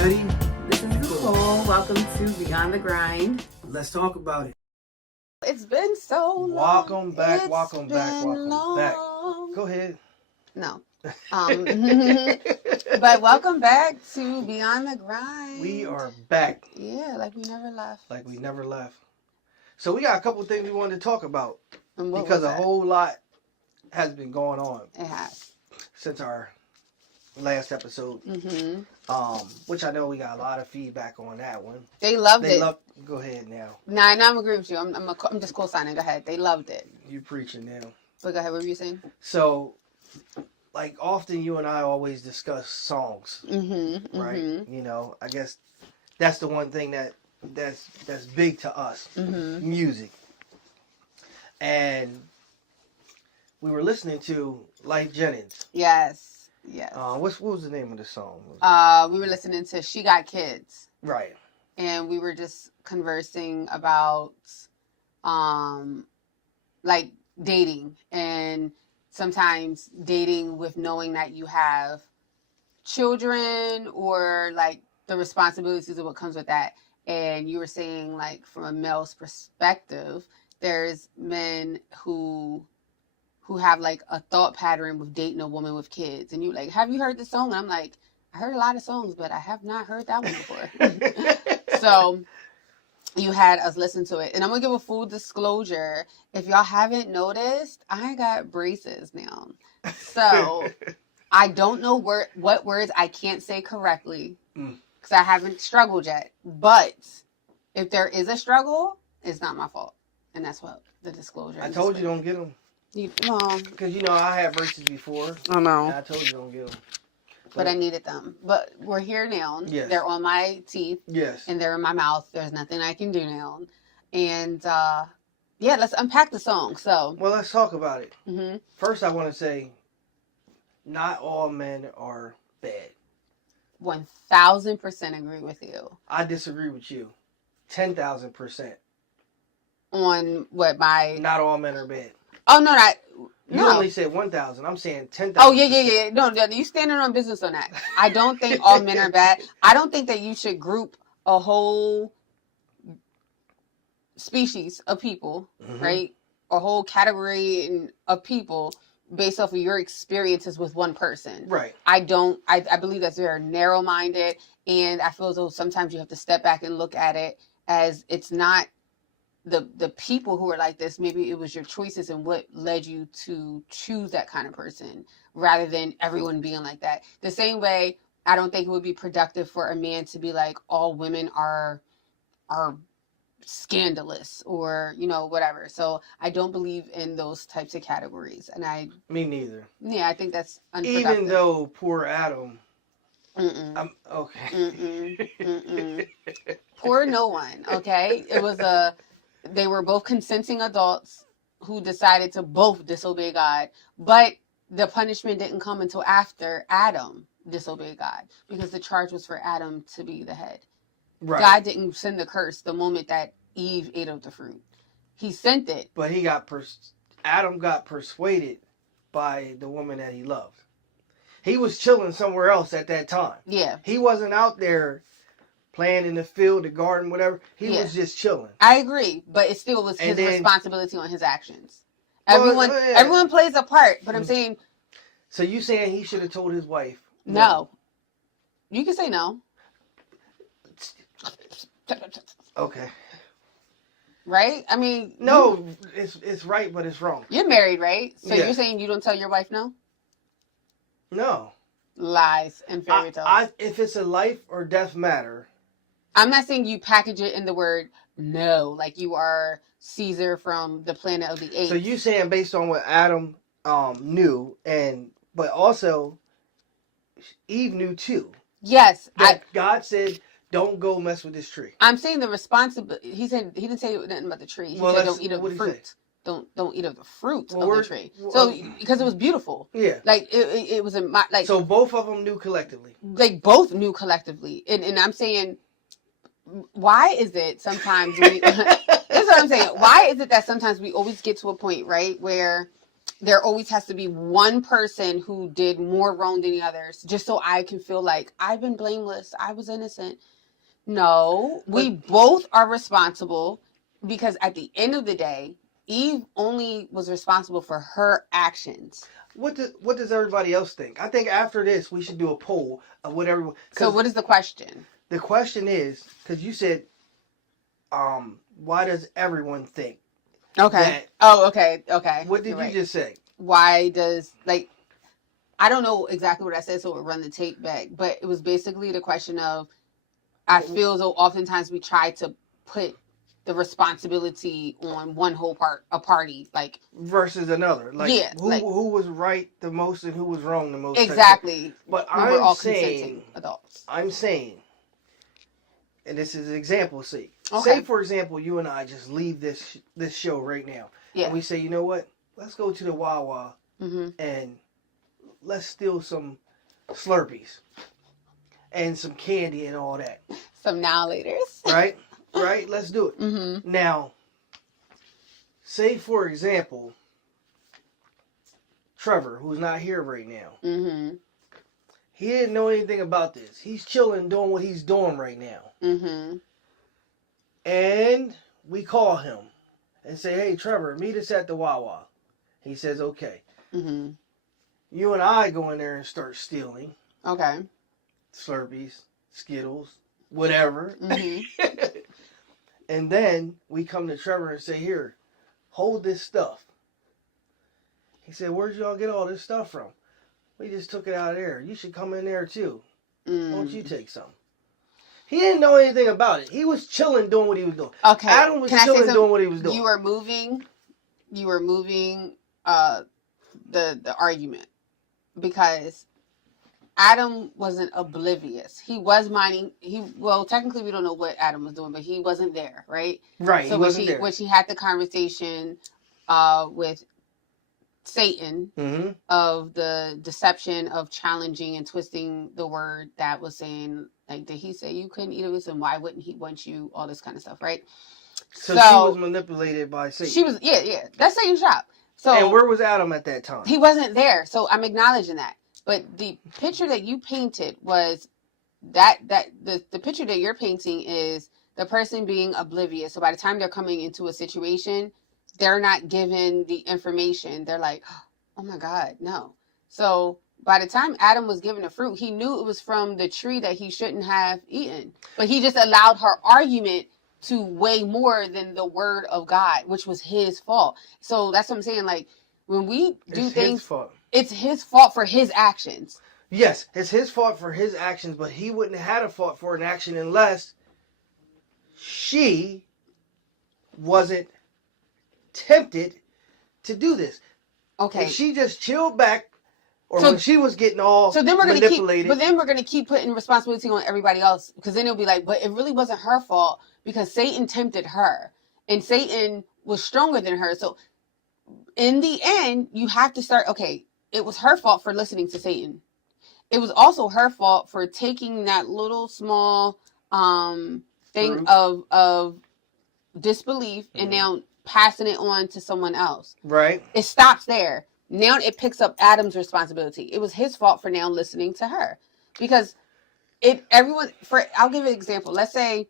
Eddie. This is Nicole. Welcome to Beyond the Grind. Let's talk about it. It's been so long. Welcome back. It's Welcome back. been Welcome back. long. Go ahead. No. But welcome back to Beyond the Grind. We are back. Yeah, like we never left. Like we never left. So we got a couple things we wanted to talk about And what because was a that? whole lot has been going on It has. since our last episode. Mm-hmm. Which I know we got a lot of feedback on that one. They loved it. Go ahead now. Nah, I'm agreeing with you. I'm just co-signing. Go ahead. They loved it. You preaching now. But go ahead. What were you saying? So, like often you and I always discuss songs, Mm-hmm. right? Mm-hmm. You know, I guess that's the one thing that's big to us. Mm-hmm. Music. And we were listening to Lyfe Jennings. Yes. Yes. What was the name of the song? We were listening to She Got Kids. Right. And we were just conversing about like dating, and sometimes dating with knowing that you have children or like the responsibilities of what comes with that. And you were saying, like, from a male's perspective, there's men who have like a thought pattern with dating a woman with kids, and you like, have you heard this song? And I'm like, I heard a lot of songs, but I have not heard that one before. So you had us listen to it. And I'm going to give a full disclosure. If y'all haven't noticed, I got braces now. So I don't know what words I can't say correctly because I haven't struggled yet. But if there is a struggle, it's not my fault. And that's what the disclosure I is. told you don't get them. Because, you know, I had braces before. I know. And I told you don't get them. But I needed them. But we're here now. Yes. They're on my teeth. Yes. And they're in my mouth. There's nothing I can do now. And yeah, let's unpack the song. So. Well, let's talk about it. Mm-hmm. First, I want to say, not all men are bad. 1,000% agree with you. I disagree with you. 10,000%. On what my. Not all men are bad. Oh, no, You no. only said 1,000. I'm saying 10,000. Oh, yeah. No, you standing on business on that. I don't think all men are bad. I don't think that you should group a whole species of people, right? A whole category of people based off of your experiences with one person. Right. I believe that's very narrow-minded, and I feel as though sometimes you have to step back and look at it as it's not the people who are like this. Maybe it was your choices and what led you to choose that kind of person rather than everyone being like that. The same way, I don't think it would be productive for a man to be like, all women are scandalous or, you know, whatever. So I don't believe in those types of categories. And Me neither. yeah, I think that's unproductive. Even though poor Adam. Mm-mm. Okay. Mm-mm. Poor no one, okay? They were both consenting adults who decided to both disobey God, but the punishment didn't come until after Adam disobeyed God, because the charge was for Adam to be the head. Right. God didn't send the curse the moment that Eve ate of the fruit. He sent it. But Adam got persuaded by the woman that he loved. He was chilling somewhere else at that time. Yeah. He wasn't out there playing in the field, the garden, whatever. He was just chilling. I agree, but it still was his responsibility on his actions. Everyone plays a part, but I'm saying. So you saying he should have told his wife? No. You can say no. Okay. Right? I mean. No, it's right, but it's wrong. You're married, right? So Yeah. you're saying you don't tell your wife no? No. Lies and fairy tales. If it's a life or death matter. I'm not saying you package it in the word no, like you are Caesar from the Planet of the Apes. So you saying based on what Adam knew, but also Eve knew too. Yes. God said, don't go mess with this tree. I'm saying the responsibility. He didn't say nothing about the tree. He said don't eat of the fruit. Don't eat of the fruit of the tree. So because it was beautiful. Yeah. Like it was like. So both of them knew collectively. They both knew collectively, and I'm saying, why is it sometimes we? That's what I'm saying. Why is it that sometimes we always get to a point, right, where there always has to be one person who did more wrong than the others, just so I can feel like I've been blameless, I was innocent. No, we both are responsible, because at the end of the day, Eve only was responsible for her actions. What does everybody else think? I think after this we should do a poll of what everyone. So what is the question? The question is, because you said, why does everyone think? Okay. Okay. What did you just say? Why does, like, I don't know exactly what I said, so we'll run the tape back. But it was basically the question of, I feel as though oftentimes we try to put the responsibility on one whole party, like, versus another. Like, yeah, who was right the most and who was wrong the most. Exactly. But we're all consenting adults. I'm saying, and this is an example, say, Okay. for example, you and I just leave this show right now. Yeah. And we say, you know what? Let's go to the Wawa Mm-hmm. and let's steal some Slurpees and some candy and all that. Some now laters. Right? Right? Let's do it. Mm-hmm. Now, say, for example, Trevor, who's not here right now. Mm-hmm. He didn't know anything about this. He's chilling, doing what he's doing right now. Mm-hmm. And we call him and say, hey, Trevor, meet us at the Wawa. He says, okay. Mm-hmm. You and I go in there and start stealing. Okay. Slurpees, Skittles, whatever. Mm-hmm. And then we come to Trevor and say, here, hold this stuff. He said, where'd y'all get all this stuff from? We just took it out of there. You should come in there too. Won't you take some? He didn't know anything about it. He was chilling doing what he was doing. Okay. Adam was chilling doing what he was doing. You were moving the argument, because Adam wasn't oblivious. He was minding. Well, technically we don't know what Adam was doing, but he wasn't there, right? Right. So he wasn't there. when she had the conversation with Satan, mm-hmm. of the deception of challenging and twisting the word that was saying, like, did he say you couldn't eat of this, and why wouldn't he want you, all this kind of stuff, right? So she was manipulated by Satan. She was, yeah, that's Satan's job. So, and where was Adam at that time? He wasn't there, so I'm acknowledging that. But the picture that you painted was the picture that you're painting is the person being oblivious. So by the time they're coming into a situation, they're not given the information. They're like, oh my God, no. So by the time Adam was given the fruit, he knew it was from the tree that he shouldn't have eaten. But he just allowed her argument to weigh more than the word of God, which was his fault. So that's what I'm saying. Like, when we do things, it's his fault for his actions. Yes, it's his fault for his actions, but he wouldn't have had a fault for an action unless she wasn't tempted to do this. Okay. If she just chilled back, or when she was getting all manipulated. But then we're going to keep putting responsibility on everybody else, because then it'll be like, but it really wasn't her fault because Satan tempted her and Satan was stronger than her. So in the end, you have to start, okay, it was her fault for listening to Satan. It was also her fault for taking that little small thing of disbelief and now passing it on to someone else. Right. It stops there. Now it picks up Adam's responsibility. It was his fault for now listening to her, because I'll give an example. Let's say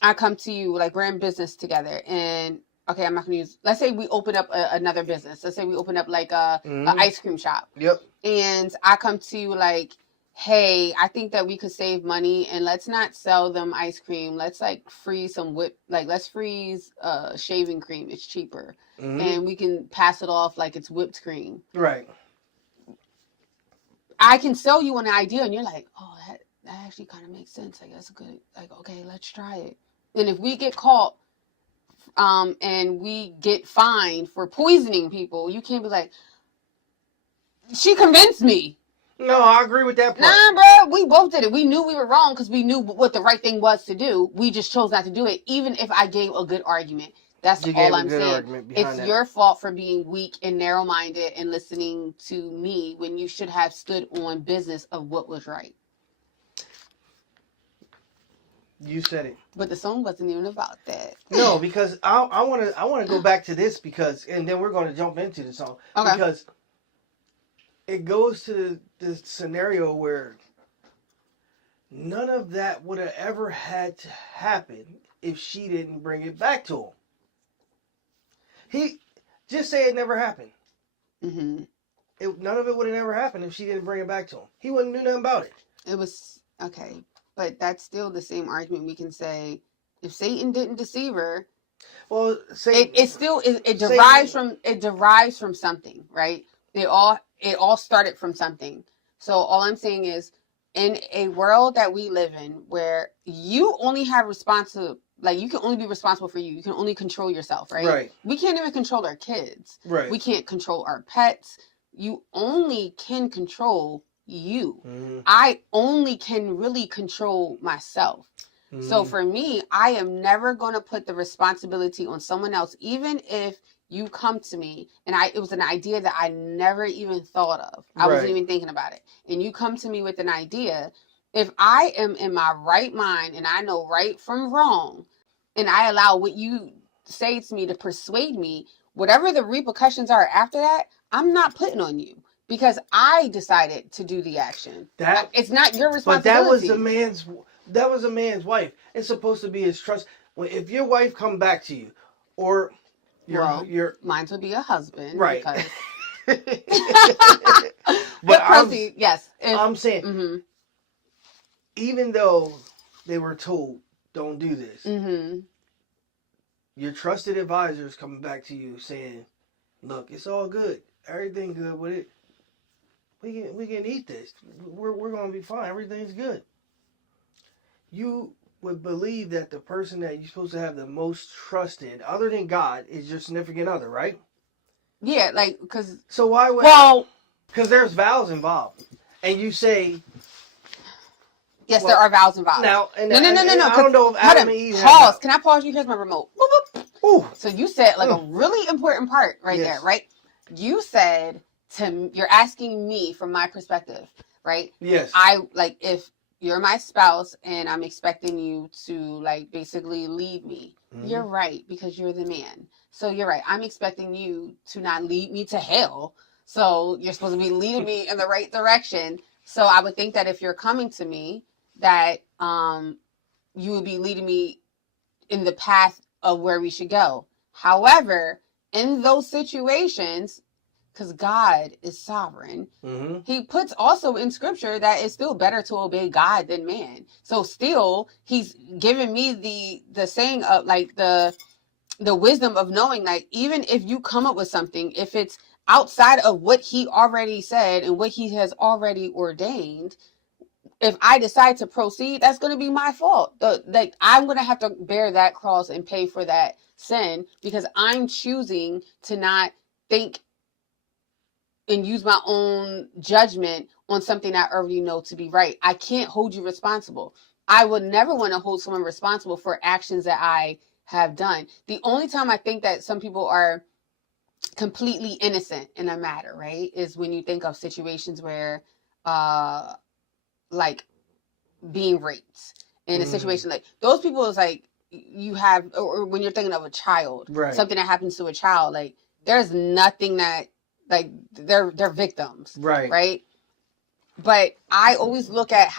I come to you, like, we're in business together, and okay, I'm not going to use, let's say we open up another business. Let's say we open up like an ice cream shop. Yep. And I come to you like, hey, I think that we could save money and let's not sell them ice cream. Let's freeze some let's freeze shaving cream. It's cheaper. And we can pass it off like it's whipped cream. Right. I can sell you an idea and you're like, oh, that actually kind of makes sense. Like, that's a good, okay, let's try it. And if we get caught and we get fined for poisoning people, you can't be like, she convinced me. No, I agree with that part. Nah, bro, we both did it. We knew we were wrong because we knew what the right thing was to do. We just chose not to do it, even if I gave a good argument. That's all I'm saying. It's your fault for being weak and narrow-minded and listening to me when you should have stood on business of what was right. You said it. But the song wasn't even about that. No, because I want to go back to this because, and then we're going to jump into the song. Okay. Because it goes to the scenario where none of that would have ever had to happen if she didn't bring it back to him. He just say it never happened. Mm-hmm. None of it would have never happened if she didn't bring it back to him. He wouldn't do nothing about it. It was okay, but that's still the same argument we can say. If Satan didn't deceive her, Well, it derives from something, right? It all started from something. So all I'm saying is, in a world that we live in, where you only have you can only be responsible for you. You can only control yourself, right? Right. We can't even control our kids. Right. We can't control our pets. You only can control you. Mm-hmm. I only can really control myself. Mm-hmm. So for me, I am never going to put the responsibility on someone else, even if you come to me and it was an idea that I never even thought of. I wasn't even thinking about it. And you come to me with an idea. If I am in my right mind and I know right from wrong, and I allow what you say to me to persuade me, whatever the repercussions are after that, I'm not putting on you because I decided to do the action. It's not your responsibility. But that was a man's wife. It's supposed to be his trust. If your wife come back to you, or mine would be a husband, right? Because... but proceed, yes. I'm saying, mm-hmm. even though they were told, "Don't do this," mm-hmm. your trusted advisors coming back to you saying, "Look, it's all good. Everything good with it. We can eat this. We're gonna be fine. Everything's good." You would believe that the person that you're supposed to have the most trust in, other than God, is your significant other, right? Yeah, because... So why would... Because there's vows involved. And you say... Yes, there are vows involved. Now, no. I don't know if Adam and Eve... Pause. Can I pause you? Here's my remote. Boop, boop. Ooh. So you said, a really important part there, right? You said, you're asking me from my perspective, right? Yes. If you're my spouse and I'm expecting you to basically lead me. Mm-hmm. You're right, because you're the man. So you're right. I'm expecting you to not lead me to hell. So you're supposed to be leading me in the right direction. So I would think that if you're coming to me, that you would be leading me in the path of where we should go. However, in those situations, because God is sovereign, mm-hmm. He puts also in scripture that it's still better to obey God than man. So still, He's given me the saying of the wisdom of knowing even if you come up with something, if it's outside of what He already said and what He has already ordained, if I decide to proceed, that's going to be my fault. I'm going to have to bear that cross and pay for that sin because I'm choosing to not think and use my own judgment on something I already know to be right. I can't hold you responsible. I would never want to hold someone responsible for actions that I have done. The only time I think that some people are completely innocent in a matter, right, is when you think of situations where, being raped in a situation like those people is you have, or when you're thinking of a child, right. Something that happens to a child, there's nothing that, they're victims, right? But I always look at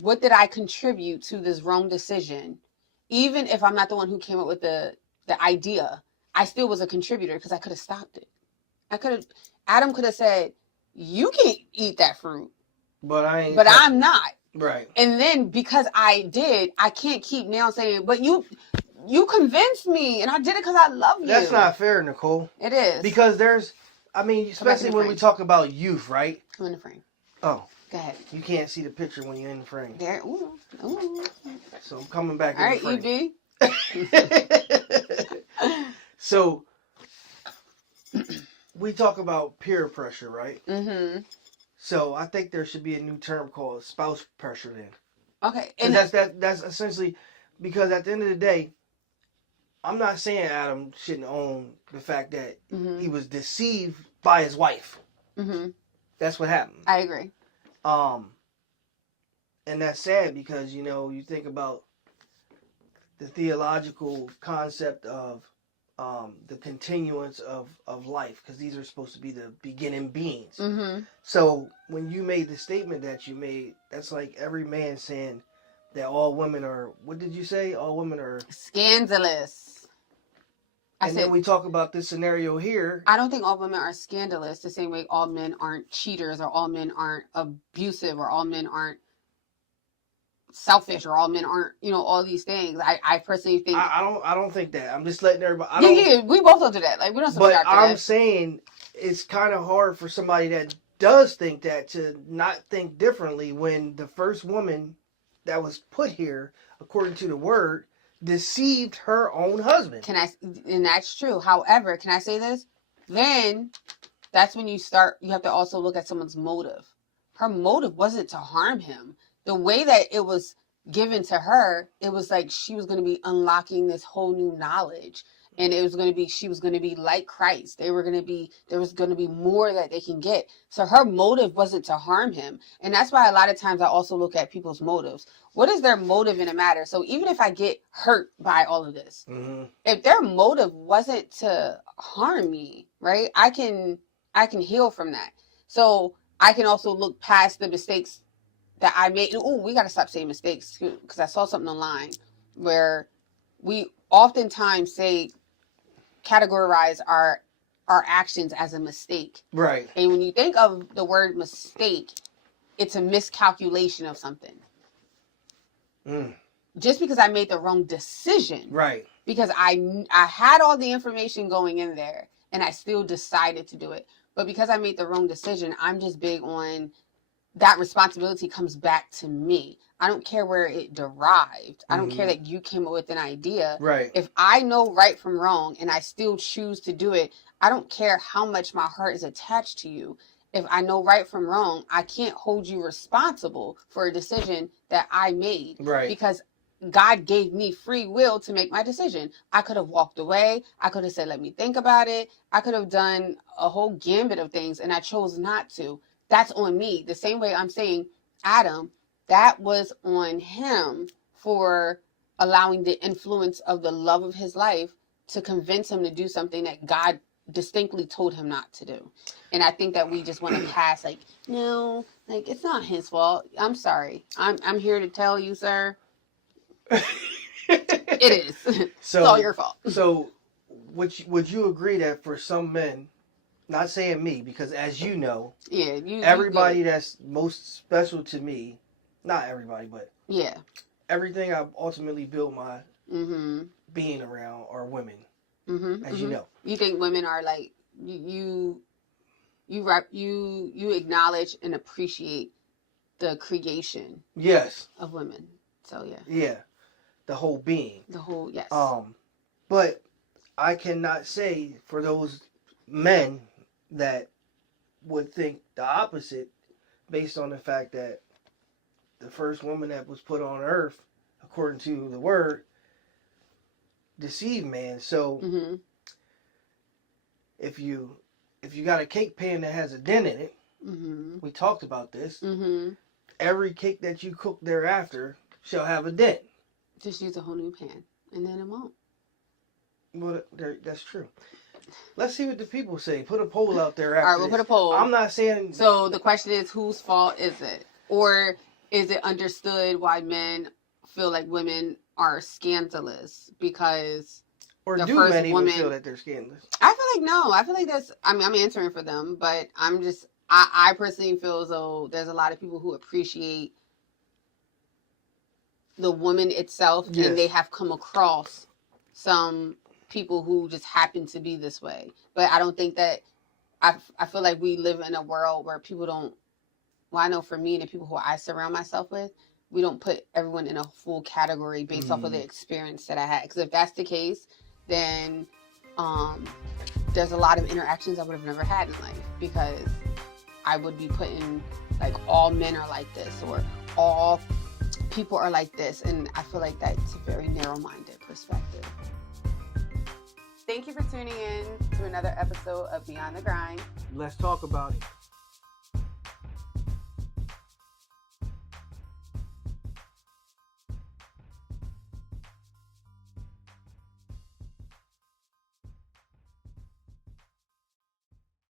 what did I contribute to this wrong decision? Even if I'm not the one who came up with the idea, I still was a contributor because I could have stopped it. Adam could have said, you can't eat that fruit. But I'm not. Right. And then because I did, I can't keep now saying, but you convinced me and I did it because I love you. That's not fair, Nicole. It is. Because especially when we talk about youth, right? I'm in the frame. Oh. Go ahead. You can't see the picture when you're in the frame. There. Ooh. So I'm coming back All in the frame. EB. So we talk about peer pressure, right? Mm-hmm. So I think there should be a new term called spouse pressure then. Okay. And that's essentially because at the end of the day, I'm not saying Adam shouldn't own the fact that he was deceived by his wife. Mm-hmm. That's what happened. I agree. And that's sad because, you think about the theological concept of the continuance of life, because these are supposed to be the beginning beings. Mm-hmm. So when you made the statement that you made, that's like every man saying that all women are, what did you say? All women are Scandalous. Then we talk about this scenario here. I don't think all women are scandalous the same way all men aren't cheaters, or all men aren't abusive, or all men aren't selfish, or all men aren't, all these things. I personally think I don't think that. I'm just letting everybody. Yeah, we both don't do that. Like, we don't But subscribe to I'm that. saying it's kind of hard for somebody that does think that to not think differently when the first woman that was put here, according to the word, deceived her own husband. And that's true. However, can I say this? Then that's when you have to also look at someone's motive. Her motive wasn't to harm him. The way that it was given to her, it was like she was going to be unlocking this whole new knowledge. And she was going to be like Christ. There was going to be more that they can get. So her motive wasn't to harm him. And that's why a lot of times I also look at people's motives. What is their motive in a matter? So even if I get hurt by all of this, if their motive wasn't to harm me, right, I can heal from that. So I can also look past the mistakes that I made. We got to stop saying mistakes, because I saw something online where we oftentimes categorize our actions as a mistake. Right. And when you think of the word mistake, it's a miscalculation of something. Just because I made the wrong decision. Right. Because I had all the information going in there and I still decided to do it. But because I made the wrong decision, I'm just big on that responsibility comes back to me. I don't care where it derived. I don't care that you came up with an idea. Right. If I know right from wrong and I still choose to do it, I don't care how much my heart is attached to you. If I know right from wrong, I can't hold you responsible for a decision that I made. Right. Because God gave me free will to make my decision. I could have walked away. I could have said, let me think about it. I could have done a whole gambit of things, and I chose not to. That's on me. The same way I'm saying, Adam, that was on him for allowing the influence of the love of his life to convince him to do something that God distinctly told him not to do. And I think that we just want to pass no, it's not his fault. I'm sorry. I'm here to tell you, sir. It is. It's all your fault. So would you agree that for some men, not saying me, because as you know, everybody that's most special to me, not everybody, but everything I've ultimately built my being around are women, as you know. You think women are like you acknowledge and appreciate the creation of women. So the whole being, yes. But I cannot say for those men that would think the opposite, based on the fact that the first woman that was put on earth, according to the word, deceived man. So if you got a cake pan that has a dent in it, we talked about this, every cake that you cook thereafter shall have a dent. Just use a whole new pan, and then it won't. Well, that's true. Let's see what the people say. Put a poll out there after All right, we'll put a poll. I'm not saying... So the question is, whose fault is it? Or is it understood why men feel like women are scandalous? Because... Or do men even feel that they're scandalous? I feel like no. I feel like that's... I'm answering for them, but I'm just... I personally feel as though there's a lot of people who appreciate the woman itself, and they have come across some people who just happen to be this way. But I don't think that... I feel like we live in a world where people don't... Well, I know for me and the people who I surround myself with, we don't put everyone in a full category based off of the experience that I had. Because if that's the case, then there's a lot of interactions I would have never had in life, because I would be putting all men are like this, or all people are like this, and I feel like that's a very narrow-minded perspective. Thank you for tuning in to another episode of Beyond the Grind. Let's talk about it.